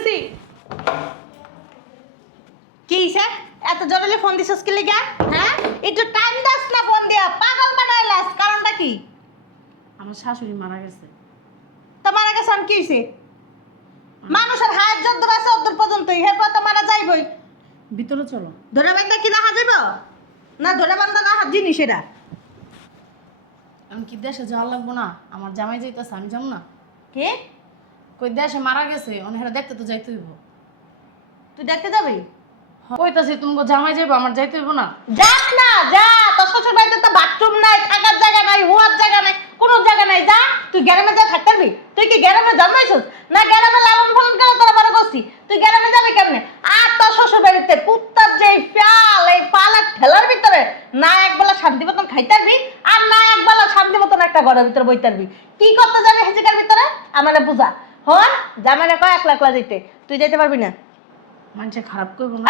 আইতাছি। কি হইছে? এত জরুরি ফোন দিছস কি লাগা? হ্যাঁ? একটু টাইম দাস না ফোন দিয়া পাগল বানাইলাস। কারণটা কি? আমার শাশুড়ি মারা গেছে। তোমার আগে সান কি হইছে? মানুষের হায়াত যদ্দূর আছে অদ্দূর পর্যন্তই, এরপর তো মারা যাইবই। ভিতরে চলো। ধরে বাইন্দা কি রাখা যাইব? না ধরে বান্ধা রাখা জিনিস এটা। আমি কি দেশে যাওয়া লাগবো না? আমার জামাই যাইতেছে, আমি যাম না? কে? কই দেশে মারা গেছে, অনেকটা দেখতে তো যাইতে হইব। তুই দেখতে যাবি? কইতাছি তুমি জামাই যাইবো, আমার যাইতে হইব না? যাস না, যা। তোর শ্বশুর বাড়িতে তো বাথরুম নাই, থাকার জায়গা নাই, হুয়ার জায়গা নাই, কোনো জায়গা নাই। যা, তুই গ্রামে যা থাকতে পারবি? তুই কি গ্রামে জন্মাইছিস? না গ্রামে লালন পালন করে তোরা বড় করছিস? তুই গ্রামে যাবি কেমনে? আর তোর শ্বশুর বাড়িতে কুত্তার যে ফ্যাল, এই পালার ঠেলার ভিতরে না একবেলা শান্তি মতন খাইতে পারবি, আর না একবেলা শান্তি মতন একটা ঘরের ভিতরে বইতে পারবি। কি করতে যাবি হেজিকার ভিতরে? আমারে বুঝা। হন জামাইরে কয় একলা একলা যেতে, তুই যেতে পারবি না। মানুষে খারাপ করবো না?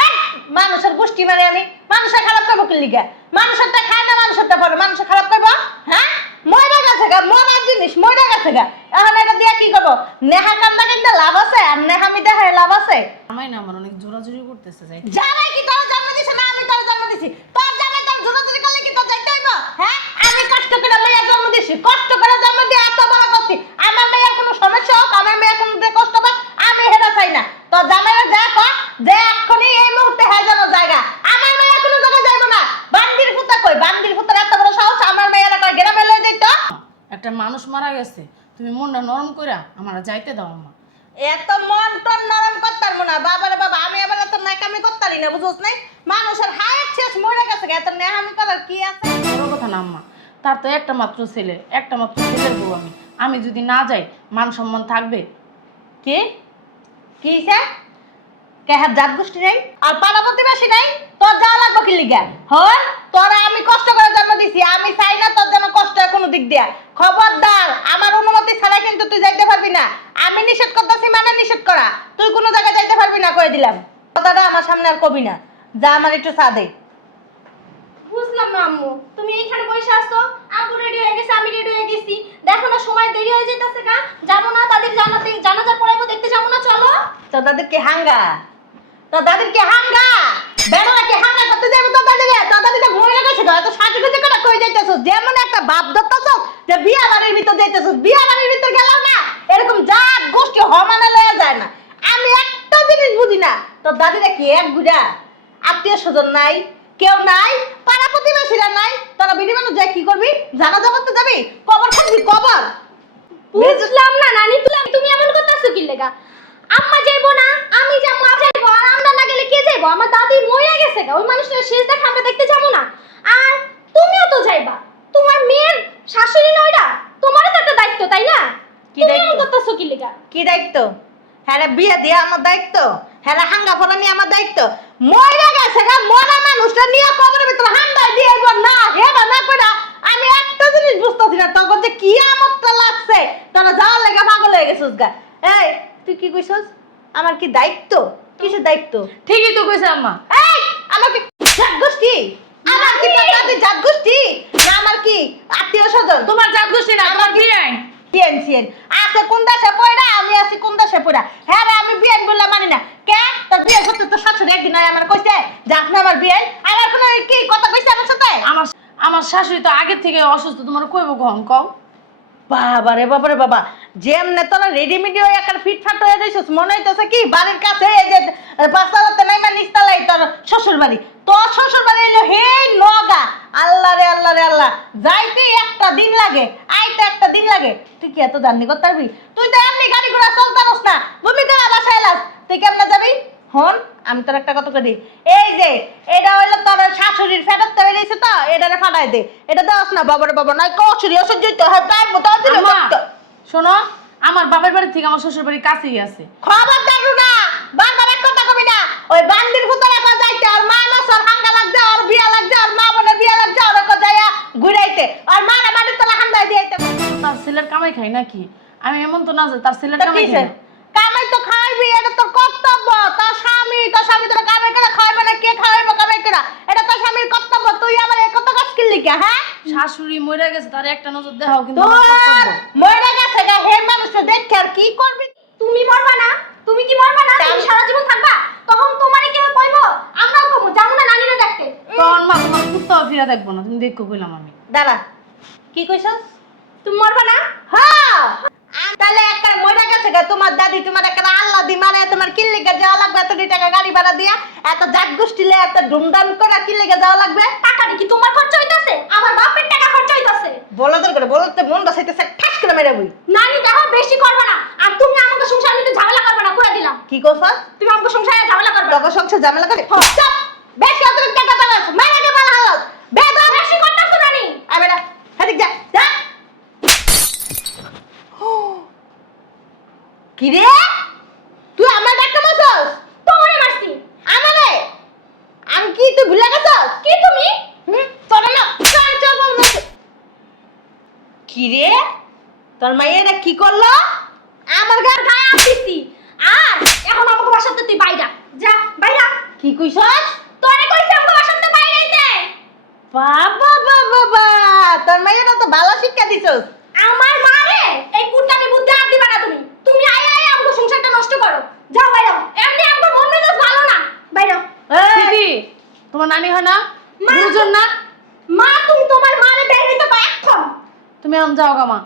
মানুষের গোষ্ঠী মানে আমি মানুষের খারাপ করবো কি লিগা? মানুষেরটা খায় না, মানুষেরটা পরে মানুষের খারাপ করবো? হ্যাঁ, ময়রা গেছে গা, মরার জিনিস ময়রা গেছে গা। এখন এটা দিয়ে কি করবো? নেহা কান্দা কিন্তু লাভ আছে, আর নেহামি দেখায় লাভ আছে? জামাই না আমার অনেক জোরাজুরি করতেছে, যাই। জামাই কি তোর জন্ম দিছে না আমি তোর জন্ম দিছি? তোর জামাই তোর জোরাজুরি করলে কি তোর যাইতে হইব? হ্যাঁ, আমি কষ্ট করে মেয়ে জন্ম দিছি, কষ্ট করে জন্ম দিয়ে এত বড় করছি। আমার মেয়ের কোনো সমস্যা হোক, আমার মেয়ের কোনো কষ্ট পাক, আমি হেরা চাই না। তোর জামাইরা যা কর, যে এক্ষুনি এই মুহূর্তে হয়ে যাবো জায়গা। আমার মেয়ে কোনো জায়গায় যাইবো না। বান্দির ফুতা কই? বান্দির ফুতার এত বড় সাহস আমার মেয়েরা কয় গ্রামে লয়ে যাইতো? একটা মানুষ মারা গেছে, তুমি মনটা নরম কইরা আমার যাইতে দাও আম্মা। এত মন টন নরম করতার না বাবারে বাবা, আমি আবার এত নাকামি করতারি না, বুঝছ নাই? মানুষের হায়াত শেষ মরে গেছে, এত নেহামি করার কি আছে? বড় কথা না আম্মা, তার তো একটা মাত্র ছেলে, একটা মাত্র ছেলের বউ আমি। আমি যদি না যাই মান সম্মান থাকবে? কি কি স্যার? কেহার জাত গোষ্ঠী নাই আর পাড়া প্রতিবেশী নাই? তোর যাওয়া লাগবে কি লিগা? হন তোরা আমি কষ্ট করে জন্ম দিছি, আমি চাই না তোর যেন কষ্ট হয় কোনো দিক দিয়া। খবরদার, আমার অনুমতি ছাড়া কিন্তু তুই যাইতে পারবি না। আমি নিষেধ করতেছি মানে নিষেধ করা। তুই কোনো জায়গায় যাইতে পারবি না কয়ে দিলাম। কথাটা আমার সামনে আর কবি না। যা, আমার একটু চা দে। বুঝলাম না আম্মু, তুমি এইখানে বসে আসছো, আব্বু রেডি হয়ে গেছে, আমি রেডি হয়ে গেছি, দেখো না সময় দেরি হয়ে যাইতেছে গা, যাবো না তাদের জানাজা পড়াইবো, দেখতে যাবো না? চলো। তোর দাদির কি হাঙ্গা? তোর দাদির কি হাঙ্গা? বেড়া কি হাঙ্গা করতে যাবে তোর দাদিরে? তোর দাদিটা মরে গেছে গো, এত সাজুগুজু করে কই যাইতেছস? যেমন একটা বাপ ধরতেছস যে বিয়া বাড়ির ভিতর যাইতেছস, বিয়া বাড়ির ভিতর গেলাম না এরকম জাত গোষ্ঠী হমানে লয়ে যায় না। আমি একটা জিনিস বুঝি না, তোর দাদিরা কি এক গুড়া আত্মীয় স্বজন নাই, কেউ নাই, পাড়া প্রতিবেশীরা নাই, তোরা বিধি মানুষ যাই কি করবি? জানাজা করতে যাবি? কবর খাবি? কবর? বুঝলাম না নানি, তুমি এমন করতেছো কি লেগা? আম্মা যাইবো না, আমি যাবো, যাইবো, আর আমরা না গেলে কে যাইবো? আমার দাদি মরে গেছে গা, ওই মানুষটার শেষ দেখা আমরা দেখতে যাবো না? আর তুমিও তো যাইবা, তোমার মেয়ের শাশুড়ি না ওইটা, তোমারও তো একটা দায়িত্ব, তাই না? কি তুমি দায়িত্ব? এমন করতেছো কি লেগা? কি দায়িত্ব? হ্যাঁ বিয়ে দিয়ে আমার দায়িত্ব? হ্যাঁ হাঙ্গা ফোনা নিয়ে আমার দায়িত্ব? ময়রা গেছে গা, মরা মানুষটা নিয়ে কবরের ভিতরে হাঙ্গায় দিয়ে না হেবা না করে। আমি একটা জিনিস বুঝতেছি না, তখন যে কি আমতটা লাগছে, তোরা যাওয়ার লেগে পাগল হয়ে গেছিস গা। এই তুই কি কইছস? আমার কি দায়িত্ব? কিসের দায়িত্ব? ঠিকই তো কইছে আম্মা। এই আমার কি জাত গোষ্ঠী? আমার কি তোর দাদির জাত গোষ্ঠী? না আমার কি আত্মীয় স্বজন? তোমার জাত গোষ্ঠী না, তোমার কি আইন? বিএনসিএন আছে কোন দেশে পয়রা, আমি আছি কোন দেশে পয়রা। হ্যাঁ রে, আমি বিএন বললাম মানি না। কে তোর বিয়ে করতে তো শাশুড়ি একদিন আয় আমার কইছে যাক না আমার বিয়ে, আমার কোনো কি কথা কইছে আমার সাথে? আমার আমার শাশুড়ি তো আগে থেকে অসুস্থ, তোমার কইবো কখন কও? বাবা রে বাবা রে বাবা, যেমনে তোরা রেডিমেড হয়ে একটা ফিটফাট হয়ে রইছিস, মনে হইতেছে কি বাড়ির কাছে এই যে পাঁচতলাতে নাই মানে নিচতলাই তোর শ্বশুর বাড়ি। তোর শ্বশুর বাড়ি এলো হে নগা। আল্লাহ রে আল্লাহ রে আল্লাহ, যাইতে একটা দিন লাগে, আইতে একটা দিন লাগে। তুই কি এত জার্নি করতে পারবি? তুই তো এমনি গাড়ি ঘোড়া চলতারস না, ভূমি করে বাসায় এলাস, তুই কেমনে যাবি? হন আমি তোর একটা কথা কই, এই যে এটা হইলো তোর শাশুড়ির ফেরত হয়ে গেছে তো, এটারে ফাটাই দে। এটা দাস না বাবারে বাবা, নয় কচুরি ওষুধ দিতে হয় তাই মতো দিলে আম্মা, তো। শোনো, আমার বাপের বাড়ি থেকে আমার শ্বশুর বাড়ি কাছেই আছে। খবরদার না, বারবার এক কথা কবি না। ওই বান্দির ফুতার এখন যাইতে আর মা মাসর হাঙ্গা লাগছে, আর বিয়া লাগছে, আর মা বোনের বিয়া লাগছে, আর ওকে যাইয়া ঘুরাইতে আর মা না বাড়ির তোলা হাঙ্গাই দিয়েতে। তার ছেলের কামাই খাই নাকি? আমি এমন তো না যে তার ছেলের তো কামাই কিসে? খাই না। কামাই তো খাইবি, এটা তোর কর্তব্য। তোর স্বামী তোর কামাই করে খাওয়াবে না, কে খাওয়াইবো কামাই করে? এটা তোর স্বামীর কর্তব্য। তুই আবার এই কত কাজ কিনলি কে? হ্যাঁ, শাশুড়ি মরে গেছে, তার একটা নজর দেখাও কিন্তু আমার তোর কর্তব্য। মরে গেছে গা, হে মানুষটা দেখে আর কি করবি? তুমি মরবা না? তুমি কি মরবা না? দিয়া দেখবো না, তুমি দেখো কইলাম আমি। দাঁড়া, কি কইছস? তুমি মরবা না? হ্যাঁ, তাহলে একটা মরে গেছে গা তোমার দাদি, তোমার একটা আল্লাহ দি মারে, তোমার কি লিগে যাওয়া লাগবে এত টাকা গাড়ি ভাড়া দিয়া, এত জাত গোষ্ঠীলে এত ধুমধাম করে কি লিগে যাওয়া লাগবে? টাকা কি তোমার খরচ হইতাছে? আমার বাপের টাকা খরচ হইতাছে। বলদের করে বলতে মন বসাইতেছে, ঠাস করে মেরে বই। নানি দেখো বেশি করবে না, আর তুমি আমাকে সংসার নিতে ঝামেলা করবে না, কইয়া দিলাম। কি কইছস? তুমি আমাকে সংসারে ঝামেলা করবে না। তোর সংসার ঝামেলা করে? চুপ, বেশি অতিরিক্ত কথা বলছ, মারা কে বলা হলো বেদা। বেশি করতেছো নানি। আয় বেটা, হেদিক যা যা। কি রে, তুই আমার ডাক্তার মারছস? তোমারে মারছি। আমারে? আমি কি তুই ভুলে গেছস? কি তুমি? তোর না চাল চাল বল। কি রে, তোর মাইয়াটা কি করলো? আমার গায়ে গায়ে আসিছি। আর এখন আমাকে বাসাতে তুই বাইরা যা, বাইরা। কি কইছস? তোরে কইছি আমাকে বাসাতে বাইরাইতে। বাবা বাবা, তোর মাইয়াটা তো ভালো শিক্ষা দিছস। আমার মারে এই কুটটামি বুদ্ধি আর দিবা না তুমি। তুমি আয়া আয়া আমাকে সংসারটা নষ্ট করো। যাও বাইরা, এমনি আমাকে মন মেজাজ ভালো না, বাইরা। দিদি, তোমার নানি হয় না? মা। দুজন না? মা তুমি তোমার মারে বের হইতে পারো এখন। তুমি এখন যাও গা মা।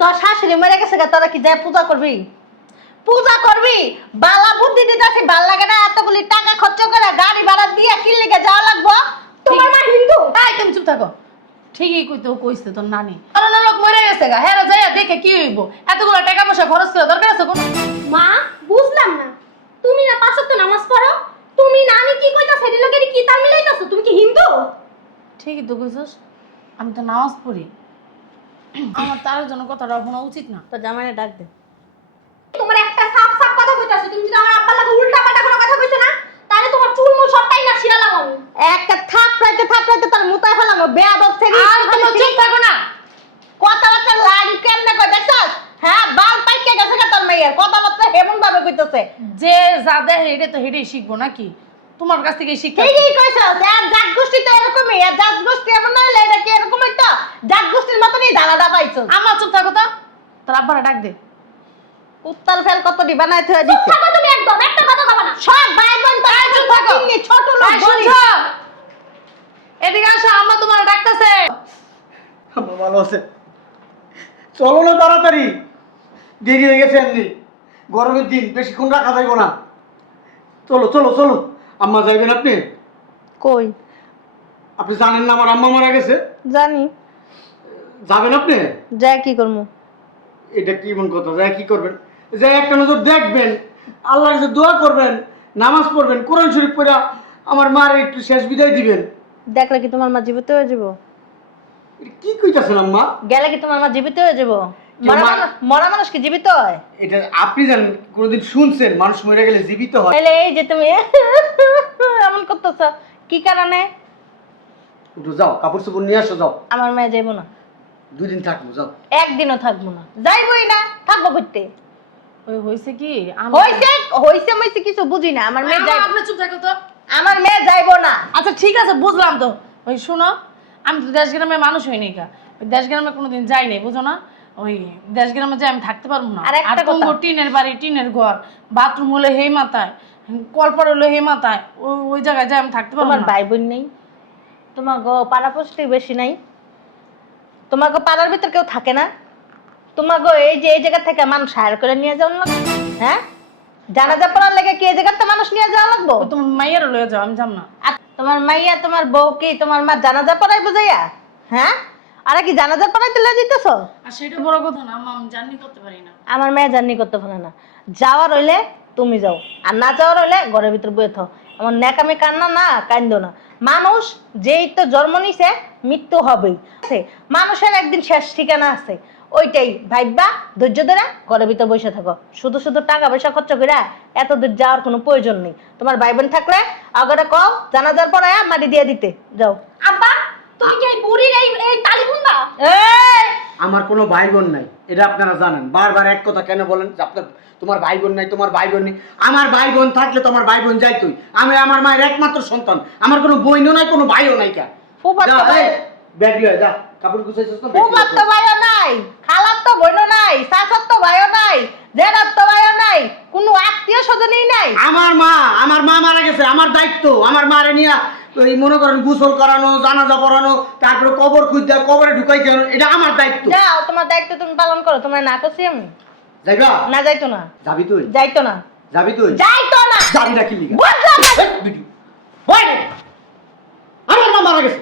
তোর শাশুড়ি মরে গেছে গা, তোরা কি যায় পূজা করবি? পূজা করবি? বালা বুদ্ধি দিতেছি, ভাল লাগে না এতগুলি টাকা খরচ করে গাড়ি ভাড়া দিয়ে কি লিগে যাওয়া লাগবো? তোমার মা হিন্দু। এই তুমি চুপ থাকো। ঠিকই কইছে তোর নানি। অন্য লোক মরে গেছে গা, হেরা যাইয়া দেখে কি হইব? এতগুলো টাকা পয়সা খরচ করে দরকার আছে কোন? মা বুঝলাম না, তুমি না পাঁচ ওয়াক্ত নামাজ পড়ো, তুমি না আমি কি কইতাছ এর লগে কি তাল মিলাইতাছো? তুমি কি হিন্দু? ঠিকই তো কইছস, আমি তো নামাজ পড়ি। আমার তার জন্য কথাটা শোনা উচিত না। তোর জামাইনে ডাক দে। তোমার একটা সাফ সাফ কথা কইতাছো, তুমি যদি আমার আব্বার লাগে উল্টা পাল্টা কোনো কথা কইছো না, তাহলে তোমার চুল মুল সবটাই না ছিড়ালাম আমি। একটা থাপড়াইতে তোর মুতায় ফেলাম, বেয়াদব ছেড়ি। আর তুমি চুপ থাকো না। কথাবার্তা লাগ কেমনে কই দেখছস? হ্যাঁ, বাল পাইকে গেছে গা তোর মাইয়ার, কথাবার্তা এমন ভাবে কইতেছে। যে যা দেয় এটা তো হেডেই শিখবো নাকি? তোমার কাছ থেকে শিখতে ঠিকই কইছস, আর জাত গোষ্ঠী তো এরকমই, আর জাত গোষ্ঠী এমন নইলে এটা কি এরকম হইতো? জাত গোষ্ঠীর মতনই দানাটা পাইছস। আমার চুপ থাকো তো। তোর আব্বারা ডাক দে। উত্তর ফেল কত দি বানাই থই দিছে। থাকো তুমি একদম একটা কথা কবা না। সব ভাই বোন তো এই চুপ থাকো। ছোট লোক এই গরিব। শুনছো? এদিকে আসো, আম্মা তোমার ডাকতেছে। আম্মা ভালো আছে? চলো না তাড়াতাড়ি, দেরি হয়ে গেছে এমনি, গরমের দিন বেশিক্ষণ রাখা যাইব না। চলো চলো চলো। আম্মা যাইবেন আপনি? কই আপনি জানেন না আমার আম্মা মারা গেছে? জানি, যাবেন আপনি? যাই কি করমু? এটা কি মন কথা, যাই কি করবেন? যাই একটা নজর দেখবেন, আল্লাহর কাছে দোয়া করবেন, নামাজ পড়বেন, কোরআন শরীফ পড়া আমার মার একটু শেষ বিদায় দিবেন। দেখলে কি তোমার মা জীবিত হয়ে যাব? এটা কি কইতাছেন আম্মা? গেলে কি তোমার মা জীবিত হয়ে যাব? কি মা- মরা মানুষ কি জীবিত হয়? এটা আপনি জানেন, কোনোদিন শুনছেন মানুষ মরে গেলে জীবিত হয়? তাহলে এই যে তুমি এমন করতেছ কি কারণে? একটু যাও, কাপড় চোপড় নিয়ে আসো, যাও। আমার মেয়ে যাইবো না, 2 দিন থাকবো, যাও। একদিনও থাকবো না। যাইবই না, থাকবো করতে। ওই হইছে কি? হইছে কিছু বুঝি না। আমার মেয়ে যাইবো, আপনি চুপ থাকো তো। আমার মেয়ে যাইবো না। আচ্ছা ঠিক আছে, বুঝলাম তো। ওই শোনো, আমি তো দেশ গ্রামে মানুষ হইনি কা, ওই দেশ গ্রামে কোনোদিন যাই নাই, বুঝো না? ওই দেশ গ্রামে যাই আমি থাকতে পারবো না। আর একটা আর কথা। টিনের বাড়ি, টিনের ঘর, বাথরুম হলে হেই মাথায়, কলপার হলে হেই মাথায়, ওই জায়গায় যাই আমি থাকতে পারবো তোমার না। ভাই বোন নেই? তোমার পাড়াপড়শি বেশি নাই? তোমার পাড়ার ভিতর কেউ থাকে না? তোমার এই যে এই জায়গা থেকে মানুষ হায়ার করে নিয়ে যাওয়া লাগবে? হ্যাঁ, জানাজা পড়ার লেগে কি এই জায়গাতে মানুষ নিয়ে যাওয়া লাগবো? ও তোমার মাইয়ারও লয়ে যাও, আমি যাব না। আর তোমার মাইয়া তোমার বউ কি তোমার মা জানাজা পড়াই বুঝাইয়া? হ্যাঁ, আরে কি জানাজা পড়াইতে লয়ে দিতেছ? আর সেটা বড় কথা না, আমি জার্নি করতে পারি না। আমার মেয়ে জার্নি করতে পারে না। যাওয়ার হইলে তুমি যাও, আর না যাওয়ার হইলে ঘরের ভিতর বয়ে থাও। এমন ন্যাকামি কান্না না, কান্দো না। মানুষ যেই তো জন্ম নিছে, মৃত্যু হবেই। মানুষের একদিন শেষ ঠিকানা আছে, ওইটাই ভাইবা ধৈর্য ধরে ঘরের ভিতর বসে থাকো। শুধু শুধু টাকা পয়সা খরচ করে এত দূর যাওয়ার কোনো প্রয়োজন নেই। তোমার ভাই বোন থাকলে আগরে কও জানাজার পরে মাটি দিয়ে দিতে যাও। আব্বা তুমি কি এই বুড়ির এই তালি বুনবা? এই আমার কোনো ভাই বোন নাই, এটা আপনারা জানেন। বারবার এক কথা কেন বলেন যে আপনার তোমার ভাই বোন নাই, তোমার ভাই বোন নেই? আমার ভাই বোন থাকলে তোমার ভাই বোন যাইতই। আমি আমার মায়ের একমাত্র সন্তান, আমার কোনো বোনও নাই, কোনো ভাইও নাই। কা ফুফাত যা, তো ভাই, এই, ব্যাগ লিয়ে আয়, যা। কাপড় গুছাইছিস তো? ব্যাগ লিয়ে ফুফাত আয়। তো ভাইও নাই, খালার তো বোনও নাই, চাচার তো ভাইও নাই, জেঠার তো ভাইও নাই, কোনো আত্মীয় স্বজনই নাই। আমার মা মারা গেছে, আমার দায়িত্ব আমার মারে নিয়ে ওই মনে করেন গোসল করানো, জানাজা পড়ানো, তারপরে কবর খুঁজতে, কবরে ঢুকাইতে, এটা আমার দায়িত্ব। যাও, তোমার দায়িত্ব তুমি পালন করো। তোমার না করছি আমি? যাইবা না, যাইতো না। যাবি তুই? যাইতো না। যাবি তুই? যাইতো না। যাবি না কি লিগা? বুঝলাম না। এই বিটু ওই রে, আমার মা মারা গেছে।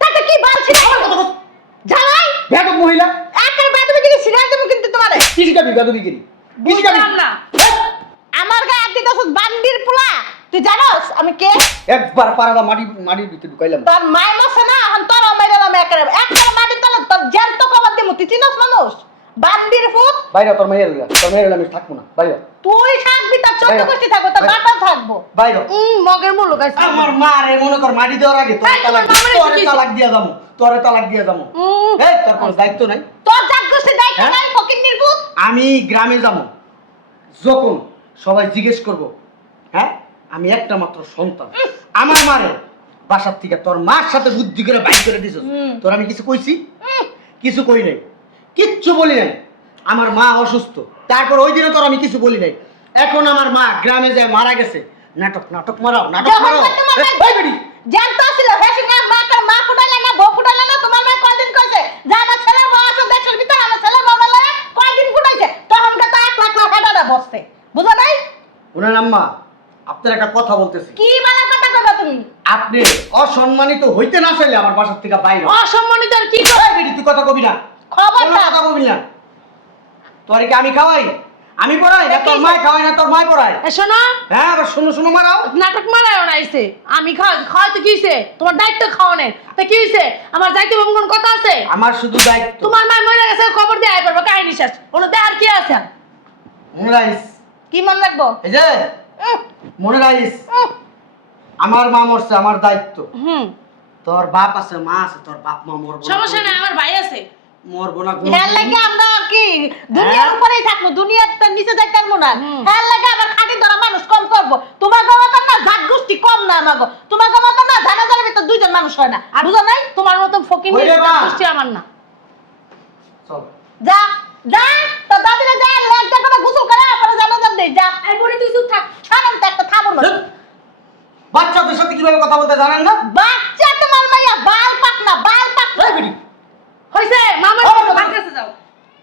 তাতে কি বলছি না? আমার কথা বল। জামাই বেয়াদব মহিলা। একটা বাদুবি গিয়ে সিগারেট দেবো কিন্তু তোমারে। কিসিকা বিবাদবি গিরি, কিসিকা বুঝলাম না। আমার গায়ে হাত দিতেছিস বান্দির পোলা। তুই জানোস আমি কে? একবার পারাটা মাটির ভিতরে ঢুকাইলাম। তোর মায় মশা না, এখন তোর মাইরালাম একেবারে মাটির তলে তোর জ্যান্ত কবর দিমু। তুই চিনস মানুষ? বান্দির ফুট। বাইরে তোর মাইয়ের হইলা, তোর মাইয়ের হইলা আমি থাকবো না, বাইরে তুই থাকবি, তোর চোদ্দ বাইরে। গোষ্ঠী থাকবো, তোর বাইরে। বাটাও থাকবো। বাইরে। মগের মূল্য গাইছে। আমার মা রে মনে কর মাটি দেওয়ার আগে তোরে এই, তোমার মামারে কি তালাক দিয়া যাবো, তোরে তালাক দিয়া যাবো। এই তোর কোনো দায়িত্ব নাই? তোর জাত গোষ্ঠী দায়িত্ব হ্যাঁ? নাই, ফকিন্নির ফুট। আমি গ্রামে যাবো, যখন সবাই জিজ্ঞেস করব, হ্যাঁ আমি একটা মাত্র সন্তান, আমার মারে বাসার থেকে তোর মার সাথে বুদ্ধি করে বাইর করে দিছিস, তোর আমি কিছু কইছি? কিছু কই নাই, কিচ্ছু বলি নাই। আমার মা অসুস্থ, তারপর ওই দিনে তোর আমি কিছু বলি নাই। এখন আমার মা গ্রামে যায় মারা গেছে, নাটক মারাও, নাটক যখন মারাও। তোমার এই, মায় এই বেটি, জ্যান্ত ছিল, হেসে না মা ফুটাইলে না, বউ ফুটাইলে না। তোমার মায় কয়দিন কইছে যে আমার ছেলের বউ আছে দেশের ভিতরে, আমার ছেলের বউ বলে কয়দিন ফুটাইছে? তখন তো 1 লাখ টাকা বসতে, বুঝো নাই? উনার আম্মা আপনার একটা কথা বলতেছি, কি বলা কথা কইবা তুমি? আপনি অসম্মানিত হইতে না চাইলে আমার বাসার থেকে বাইরে হন। অসম্মানিত আর কি এই বেটি, তুই কথা কবি না, কোনো খবরদার। কথা কবি না। তোর কি আমি খাওয়াই? আমি পড়াই না তোর মায় খাওয়াই, না তোর মায় পড়াই? এ শোনো, হ্যাঁ আবার শুনো মারাও। নাটক মারায় আইছে। আমি খাওয়াই তো কি হইছে? তোমার দায়িত্ব খাওয়ানোর। তা কি হইছে? আমার দায়িত্ব এমন কোন কথা আছে? আমার শুধু দায়িত্ব। তোমার মা মরে গেছে, খবর দিয়ে আয় পারবো, কাহিনী শেষ। ওনো দেয়ার কি আছে? মনে রাখিস, কি মন লাগবো? এই যে মনে রাখিস, আমার মা মরছে, আমার দায়িত্ব। তোর বাপ আছে, মা আছে, তোর বাপ মা মরবো না, সমস্যা নাই, আমার ভাই আছে। মরবো না হ্যাঁ লাগে আমরা কি দুনিয়ার উপরেই থাকবো, দুনিয়ার তো নিচে যাইতে পারবো না। হ্যাঁ লাগে আবার খাঁটি ধরা মানুষ কম করবো। তোমার গমাতা না জাত গোষ্ঠী কম না আমাগো। তোমার গমাতা না জানাজার ভিতর 2 জন মানুষ হয় না, আর বুঝো নাই? তোমার মতো ফকির হইলে না। গোষ্ঠী আমার না। চল। যা যা, তো দাদিরা যা, লেগটা করে গোসল করে পরে জানাজার দেই। যা এই বুড়ি তুই চুপ থাক। ছাড়েন তো একটা থাবো না। বাচ্চাদের সাথে কিভাবে কথা বলতে জানেন না? বাচ্চা তোমার মাইয়া বাল পাকনা, বাল পাকনা। এই বেটি, হইছে, মামার আমার বাড়ির কাছে যাও।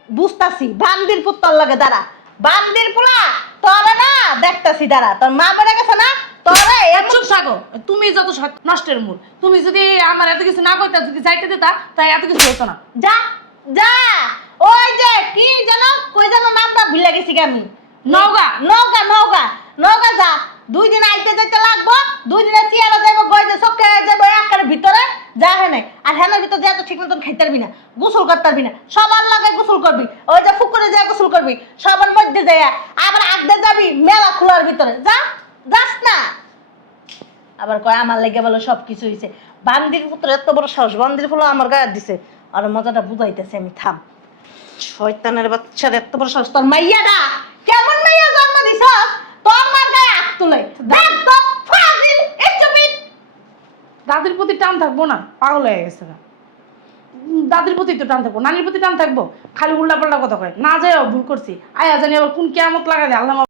বুঝতাছি বান্দির পুত্তর লাগে দাঁড়া, বান্দির পোলা তোরা না দেখতাছি দাঁড়া। তোর মা বেড়ে গেছে না, তোরা চুপ থাকো। তুমি যত নষ্টের মূল। তুমি যদি আমার এত কিছু না কইতা, যদি যাইতে দিতা, তাই এত কিছু হতো না। যা যা, ওই যে কি জানো, কই জানো নামটা ভুলে গেছি কি আমি। নওগাঁ। নওগাঁ নওগাঁ নওগাঁ যা। 2 দিন আইতে যাইতে লাগবো, 2 দিনে চেয়ারা যাইবো, গইতে চোখে যাইবো একের ভিতরে। যা হেনে, আর হেনের ভিতর যা তো ঠিক মতন খাইতে পারবি না, গোসল করতে পারবি না। সবার লাগে গোসল করবি, ওই যে পুকুরে যা গোসল করবি, সবার মধ্যে যাই। আবার আগদে যাবি মেলা খোলার ভিতরে। যা, যাস না। আবার কয় আমার লেগে বলে সব কিছু হইছে। বান্দির পুত্র এত বড় সাহস, বান্দির ফুলো আমার গায়ে দিছে। আর মজাটা বুঝাইতেছে আমি, থাম। শয়তানের বাচ্চার এত বড় সাহস। তোর মাইয়াটা কেমন মাইয়া জন্ম দিছস, তোর মার গায়ে হাত তুলে। দেখ তো ফাজিল স্টুপিড। দাদির প্রতি টান থাকবো না? পাগল হয়ে গেছে না। দাদির প্রতি তো টান থাকবো, নানির প্রতি টান থাকবো। খালি উল্টা পাল্টা কথা কয়। না যাই ভুল করছি, আয়া জানি আবার কোন কেয়ামত লাগালে আল্লাহ